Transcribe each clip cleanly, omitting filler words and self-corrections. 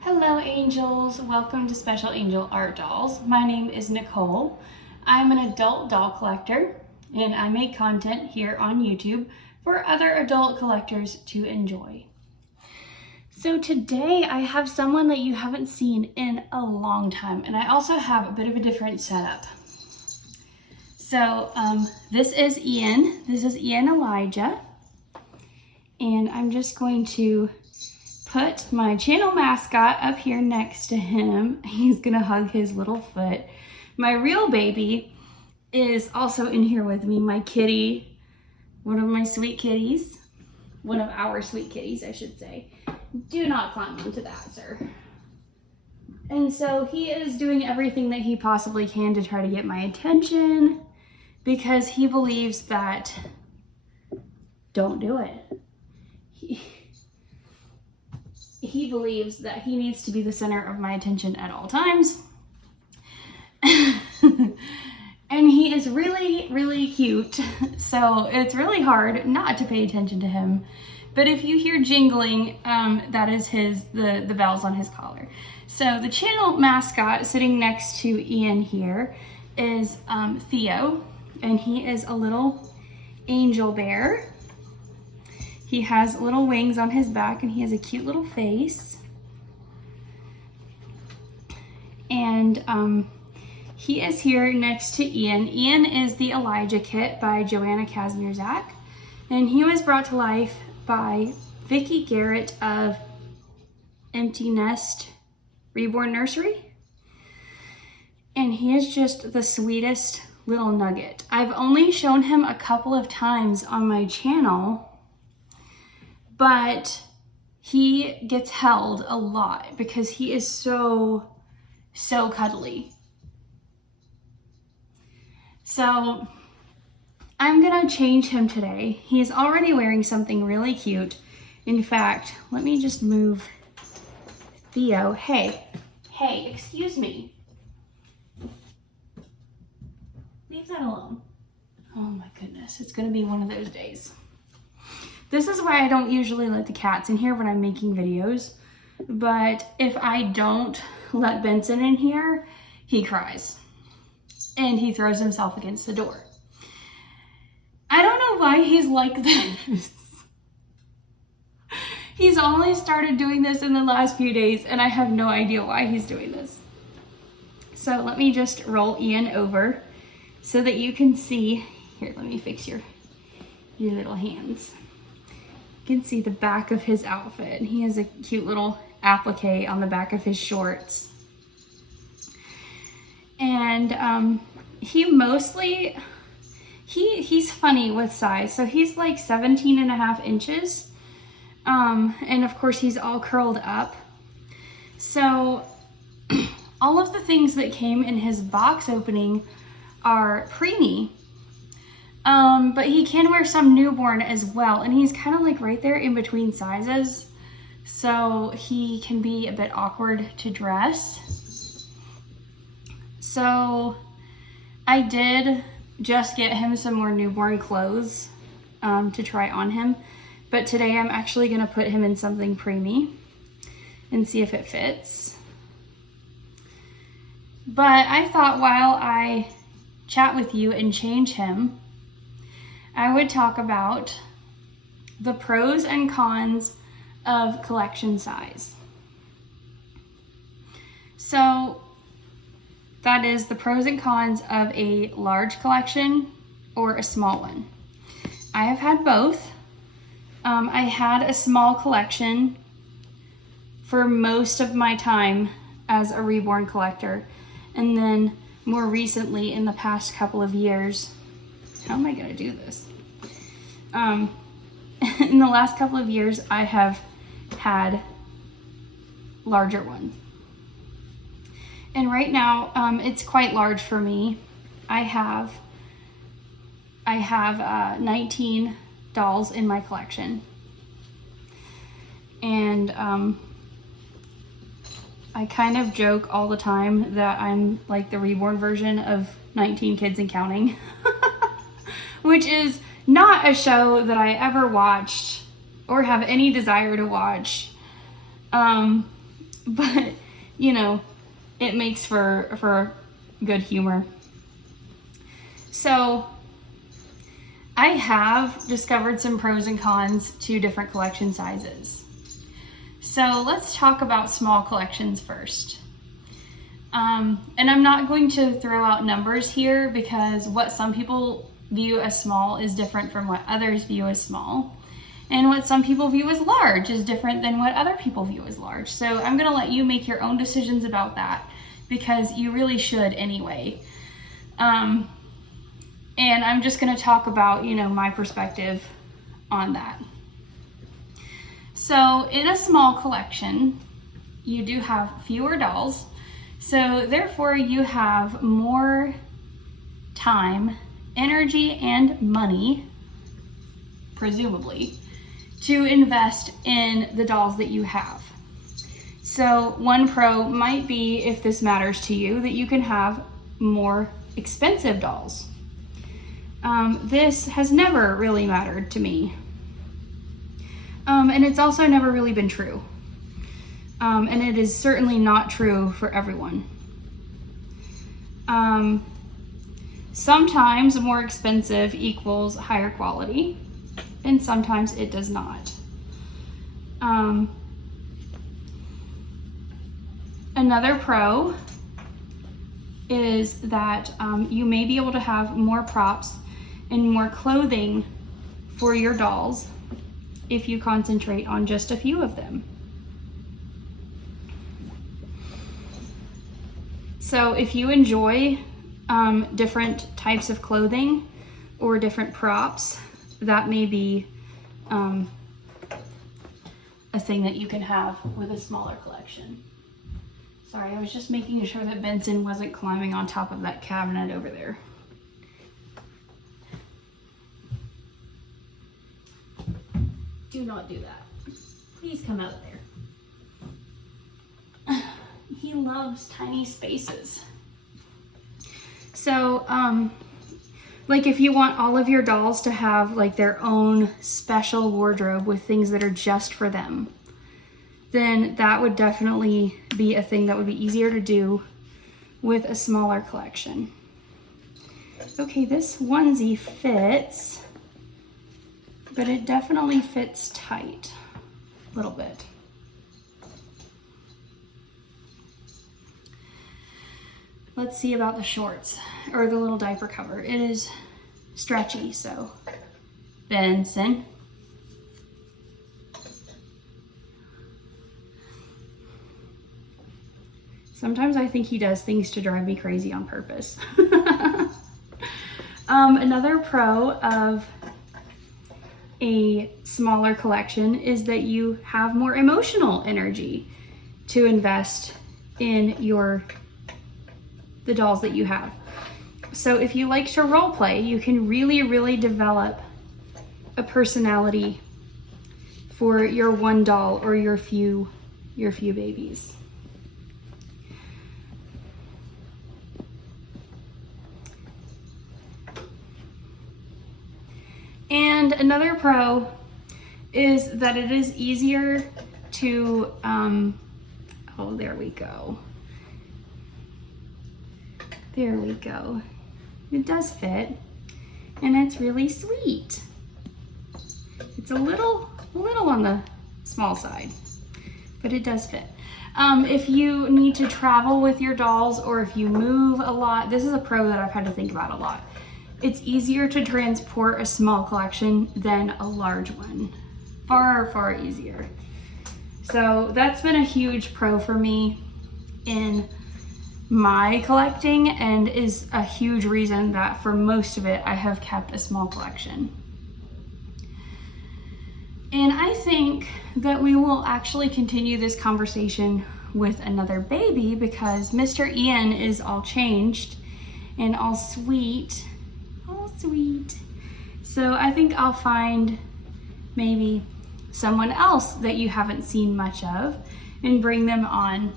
Hello angels, welcome to Special Angel Art Dolls. My name is Nicole. I'm an adult doll collector and I make content here on YouTube for other adult collectors to enjoy. So today I have someone that you haven't seen in a long time, and I also have a bit of a different setup. So this is Ian. This is Ian Elijah, and I'm just going to put my channel mascot up here next to him. He's gonna hug his little foot. My real baby is also in here with me, my kitty, one of my sweet kitties, one of our sweet kitties, I should say. Do not climb onto that, sir. And so he is doing everything that he possibly can to try to get my attention because he believes that, don't do it. He believes that he needs to be the center of my attention at all times. And he is really, really cute. So it's really hard not to pay attention to him. But if you hear jingling, that is the bells on his collar. So the channel mascot sitting next to Ian here is Theo, and he is a little angel bear. He has little wings on his back and he has a cute little face. And he is here next to Ian. Ian is the Elijah kit by Joanna, and he was brought to life by Vicki Garrett of Empty Nest Reborn Nursery. And he is just the sweetest little nugget. I've only shown him a couple of times on my channel, but he gets held a lot because he is so cuddly. So I'm gonna change him today. He's already wearing something really cute. In fact, let me just move Theo. Hey, excuse me. Leave that alone. Oh my goodness, it's gonna be one of those days. This is why I don't usually let the cats in here when I'm making videos, but if I don't let Benson in here, he cries and he throws himself against the door. I don't know why he's like this. He's only started doing this in the last few days and I have no idea why he's doing this. So let me just roll Ian over so that you can see. Here, let me fix your little hands. You can see the back of his outfit. He has a cute little applique on the back of his shorts. And he's funny with size. So he's like 17.5 inches. And of course he's all curled up. So all of the things that came in his box opening are preemie. But he can wear some newborn as well, and he's kind of like right there in between sizes, so he can be a bit awkward to dress. So I did just get him some more newborn clothes to try on him, but today I'm actually going to put him in something preemie and see if it fits. But I thought while I chat with you and change him, I would talk about the pros and cons of collection size. So that is the pros and cons of a large collection or a small one. I have had both. I had a small collection for most of my time as a Reborn collector, and then more recently in the past couple of years, how am I gonna do this? In the last couple of years, I have had larger ones. And right now, it's quite large for me. I have 19 dolls in my collection. And I kind of joke all the time that I'm like the Reborn version of 19 Kids and Counting. which is not a show that I ever watched or have any desire to watch. But, you know, it makes for good humor. So I have discovered some pros and cons to different collection sizes. So let's talk about small collections first. And I'm not going to throw out numbers here because what some people view as small is different from what others view as small. And what some people view as large is different than what other people view as large. So I'm gonna let you make your own decisions about that because you really should anyway. And I'm just gonna talk about, you know, my perspective on that. So in a small collection, you do have fewer dolls. So therefore you have more time, energy, and money, presumably, to invest in the dolls that you have. So one pro might be, if this matters to you, that you can have more expensive dolls. This has never really mattered to me. And it's also never really been true. And it is certainly not true for everyone. Sometimes more expensive equals higher quality, and sometimes it does not. Another pro is that you may be able to have more props and more clothing for your dolls if you concentrate on just a few of them. So if you enjoy different types of clothing or different props, that may be a thing that you can have with a smaller collection. Sorry, I was just making sure that Benson wasn't climbing on top of that cabinet over there. Do not do that. Please come out of there. He loves tiny spaces. So, like if you want all of your dolls to have like their own special wardrobe with things that are just for them, then that would definitely be a thing that would be easier to do with a smaller collection. Okay, this onesie fits, but it definitely fits tight a little bit. Let's see about the shorts, or the little diaper cover. It is stretchy, so. Benson. Sometimes I think he does things to drive me crazy on purpose. Another pro of a smaller collection is that you have more emotional energy to invest in the dolls that you have. So if you like to role play, you can really develop a personality for your one doll or your few babies. And another pro is that it is easier to, oh, there we go. There we go. It does fit, and it's really sweet. It's a little on the small side, but it does fit. If you need to travel with your dolls or if you move a lot, this is a pro that I've had to think about a lot. It's easier to transport a small collection than a large one. Far easier. So that's been a huge pro for me in my collecting, and is a huge reason that for most of it I have kept a small collection. And I think that we will actually continue this conversation with another baby because Mr. Ian is all changed and all sweet. So I think I'll find maybe someone else that you haven't seen much of and bring them on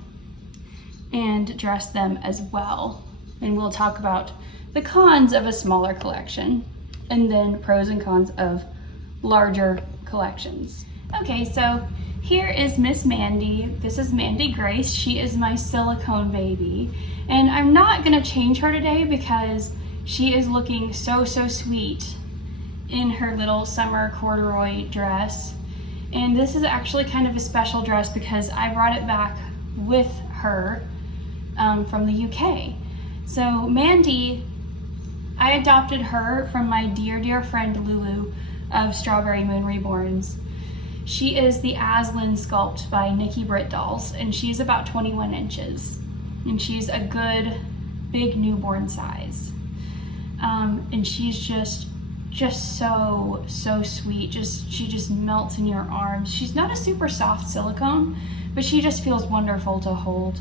and dress them as well. And we'll talk about the cons of a smaller collection and then pros and cons of larger collections. Okay, so here is Miss Mandy. This is Mandy Grace. She is my silicone baby. And I'm not gonna change her today because she is looking so sweet in her little summer corduroy dress. And this is actually kind of a special dress because I brought it back with her from the UK. So Mandy, I adopted her from my dear friend Lulu of Strawberry Moon Reborns. She is the Aslin sculpt by Nikki Brit Dolls, and she's about 21 inches. And she's a good big newborn size. And she's just so sweet. She just melts in your arms. She's not a super soft silicone, but she just feels wonderful to hold.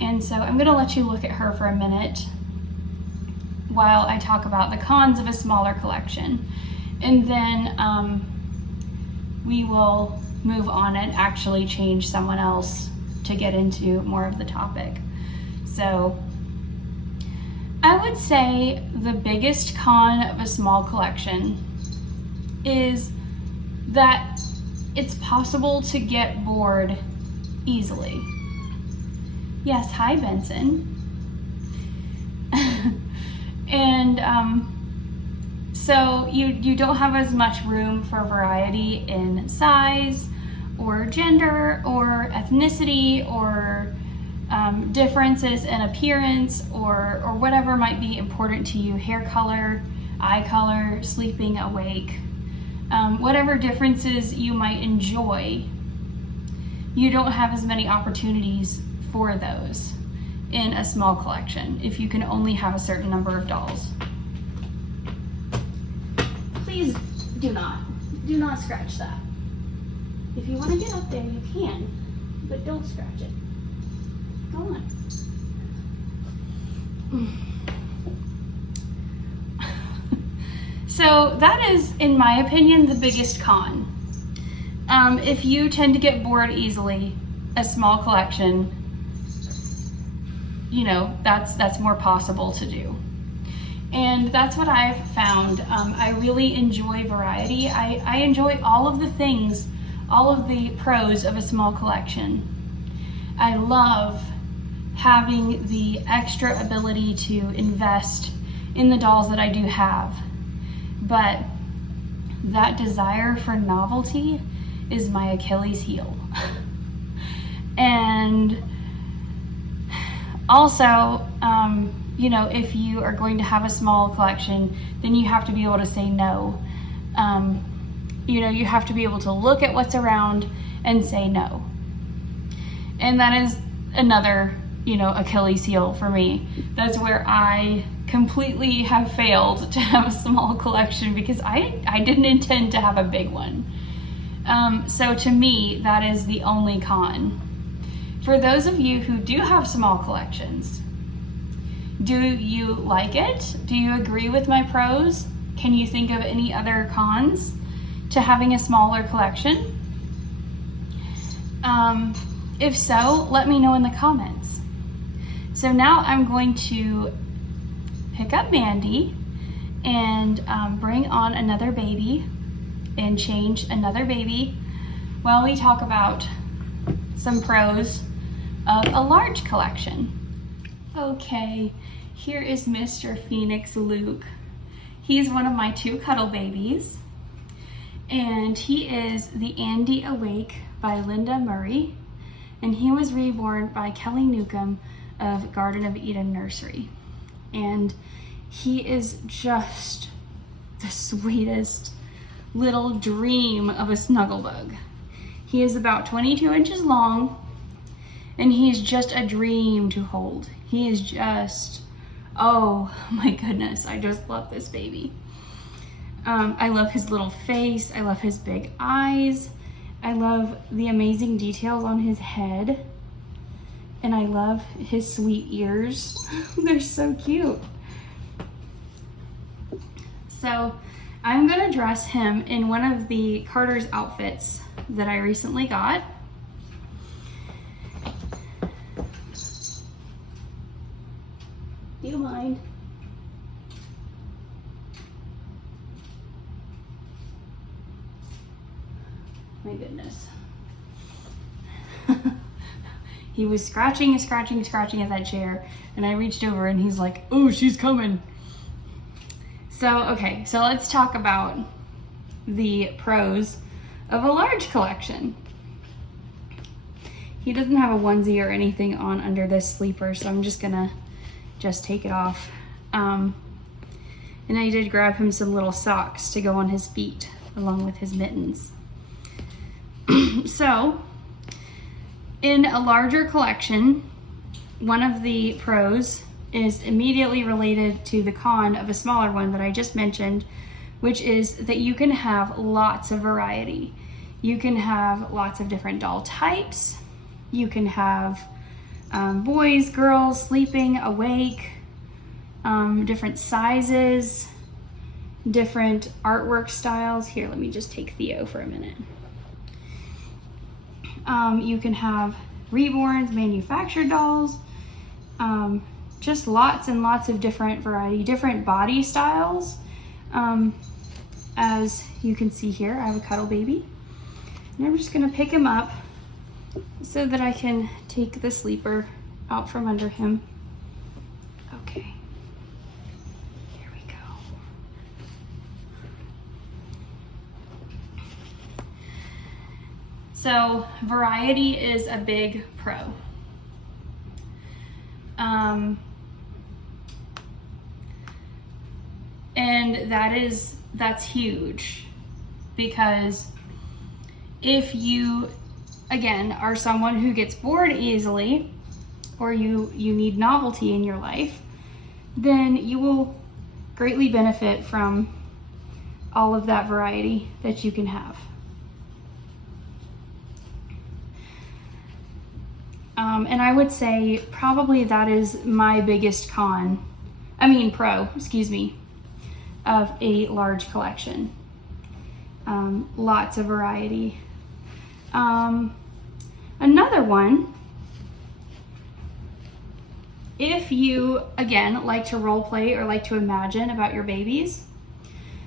And so I'm gonna let you look at her for a minute while I talk about the cons of a smaller collection. And then we will move on and actually change someone else to get into more of the topic. So I would say the biggest con of a small collection is that it's possible to get bored easily. Yes, hi Benson. And so you don't have as much room for variety in size or gender or ethnicity or differences in appearance or whatever might be important to you, hair color, eye color, sleeping, awake, whatever differences you might enjoy, you don't have as many opportunities for those in a small collection if you can only have a certain number of dolls. Please do not scratch that. If you want to get up there, you can, but don't scratch it. Go on. So that is, in my opinion, the biggest con. If you tend to get bored easily, a small collection, you know, that's more possible to do. And that's what I've found. I really enjoy variety. I enjoy all of the things, all of the pros of a small collection. I love having the extra ability to invest in the dolls that I do have. But that desire for novelty is my Achilles heel. And also, you know, if you are going to have a small collection, then you have to be able to say no. You know, you have to be able to look at what's around and say no. And that is another, you know, Achilles heel for me. That's where I completely have failed to have a small collection because I didn't intend to have a big one. So to me, that is the only con. For those of you who do have small collections, do you like it? Do you agree with my pros? Can you think of any other cons to having a smaller collection? If so, let me know in the comments. So now I'm going to pick up Mandy and bring on another baby and change another baby while we talk about some pros of a large collection. Okay, here is Mr. Phoenix Luke. He's one of my 2 cuddle babies, and he is the Andy Awake by Linda Murray, and he was reborn by Kelly Newcomb of Garden of Eden Nursery. And he is just the sweetest little dream of a snuggle bug. He is about 22 inches long, and he's just a dream to hold. He is just, oh my goodness, I just love this baby. I love his little face. I love his big eyes. I love the amazing details on his head. And I love his sweet ears. They're so cute. So I'm gonna dress him in one of the Carter's outfits that I recently got. Do you mind? My goodness. He was scratching at that chair, and I reached over and he's like, oh, she's coming. So, okay, so let's talk about the pros of a large collection. He doesn't have a onesie or anything on under this sleeper, so I'm just gonna take it off. And I did grab him some little socks to go on his feet along with his mittens. So, in a larger collection, one of the pros is immediately related to the con of a smaller one that I just mentioned, which is that you can have lots of variety. You can have lots of different doll types. You can have boys, girls, sleeping, awake, different sizes, different artwork styles. Here, let me just take Theo for a minute. You can have Reborns, manufactured dolls, just lots and lots of different variety, different body styles. As you can see here, I have a cuddle baby. And I'm just gonna pick him up so that I can take the sleeper out from under him. Okay, here we go. So variety is a big pro. And that's huge, because if you, again, are someone who gets bored easily, or you need novelty in your life, then you will greatly benefit from all of that variety that you can have. And I would say probably that is my biggest pro, of a large collection. Lots of variety. Another one, if you, again, like to role play or like to imagine about your babies,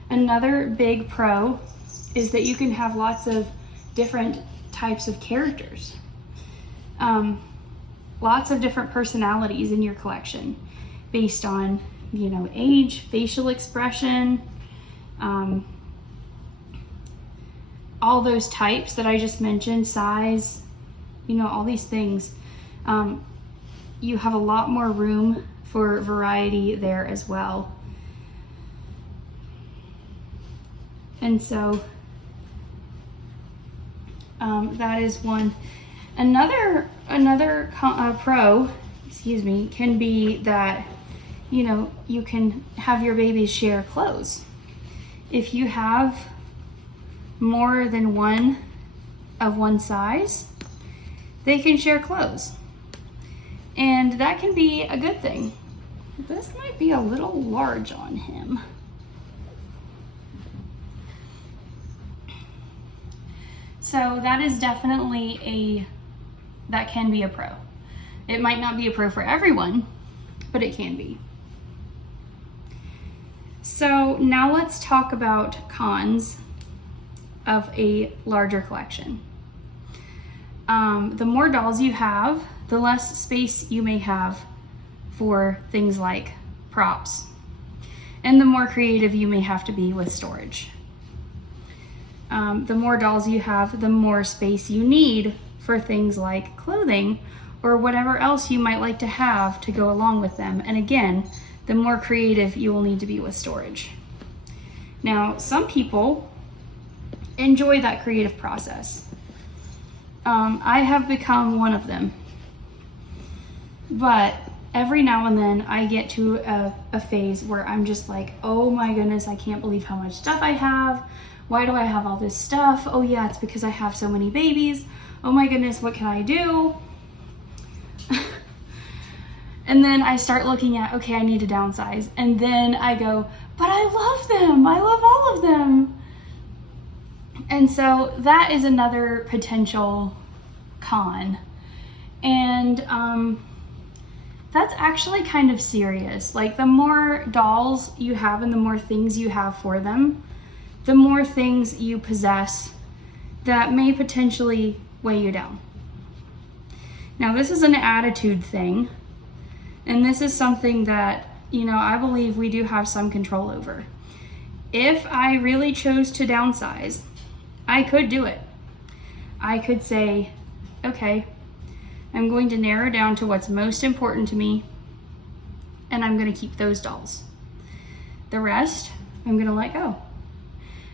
another big pro is that you can have lots of different types of characters. Lots of different personalities in your collection based on, age, facial expression, all those types that I just mentioned, size, all these things. You have a lot more room for variety there as well. And so that is one. Another pro, can be that, you can have your babies share clothes. If you have more than one of one size, they can share clothes. And that can be a good thing. This might be a little large on him. So that is definitely that can be a pro. It might not be a pro for everyone, but it can be. So now let's talk about cons of a larger collection. The more dolls you have, the less space you may have for things like props, and the more creative you may have to be with storage. The more dolls you have, the more space you need for things like clothing or whatever else you might like to have to go along with them. And again, the more creative you will need to be with storage. Now, some people enjoy that creative process. I have become one of them. But every now and then I get to a phase where I'm just like, oh my goodness, I can't believe how much stuff I have. Why do I have all this stuff? Oh yeah, it's because I have so many babies. Oh my goodness, what can I do? And then I start looking at, okay, I need to downsize. And then I go, but I love them. I love all of them. And so that is another potential con. And that's actually kind of serious. Like, the more dolls you have and the more things you have for them, the more things you possess that may potentially weigh you down. Now, this is an attitude thing, and this is something that, you know, I believe we do have some control over. If I really chose to downsize, I could do it. I could say, okay, I'm going to narrow down to what's most important to me, and I'm going to keep those dolls. The rest, I'm going to let go.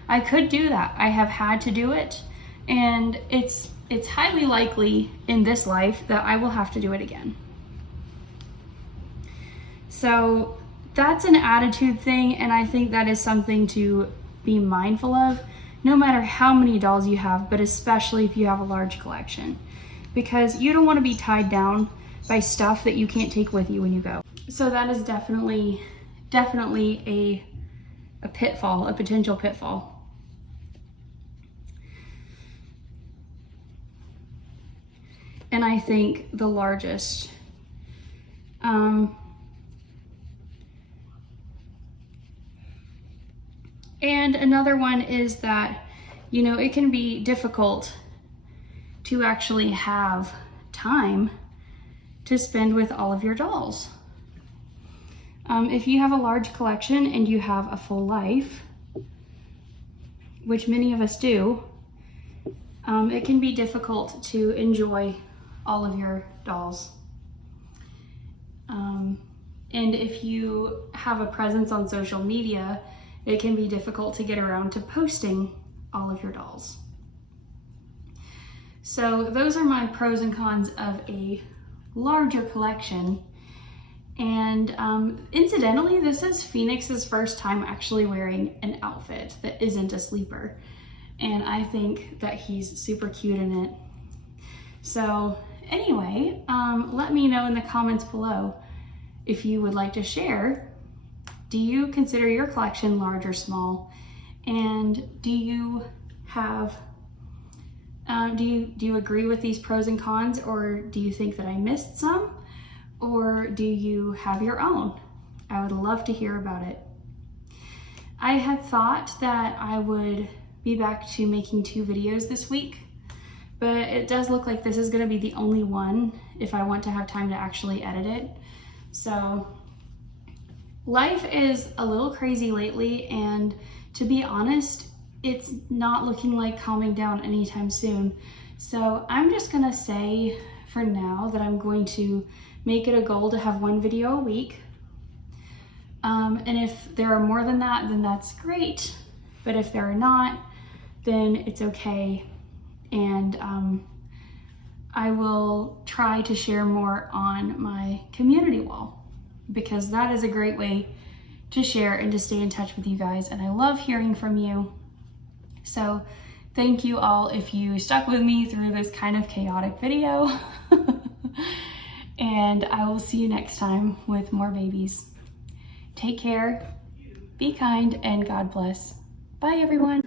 I could do that. I have had to do it, and it's highly likely in this life that I will have to do it again. So that's an attitude thing, and I think that is something to be mindful of, no matter how many dolls you have, but especially if you have a large collection, because you don't want to be tied down by stuff that you can't take with you when you go. So that is definitely a pitfall, a potential pitfall. And I think the largest, and another one is that, you know, it can be difficult to actually have time to spend with all of your dolls. If you have a large collection and you have a full life, which many of us do, it can be difficult to enjoy all of your dolls. And if you have a presence on social media, it can be difficult to get around to posting all of your dolls. So those are my pros and cons of a larger collection. And incidentally, this is Phoenix's first time actually wearing an outfit that isn't a sleeper. And I think that he's super cute in it. So anyway, let me know in the comments below if you would like to share. Do you consider your collection large or small? And do you have, do you agree with these pros and cons, or do you think that I missed some? Or do you have your own? I would love to hear about it. I had thought that I would be back to making 2 videos this week, but it does look like this is gonna be the only one if I want to have time to actually edit it. So life is a little crazy lately, and to be honest, it's not looking like calming down anytime soon. So I'm just gonna say for now that I'm going to make it a goal to have 1 video a week. And if there are more than that, then that's great. But if there are not, then it's okay. And I will try to share more on my community wall, because that is a great way to share and to stay in touch with you guys. And I love hearing from you. So thank you all if you stuck with me through this kind of chaotic video. And I will see you next time with more babies. Take care, be kind, and God bless. Bye, everyone.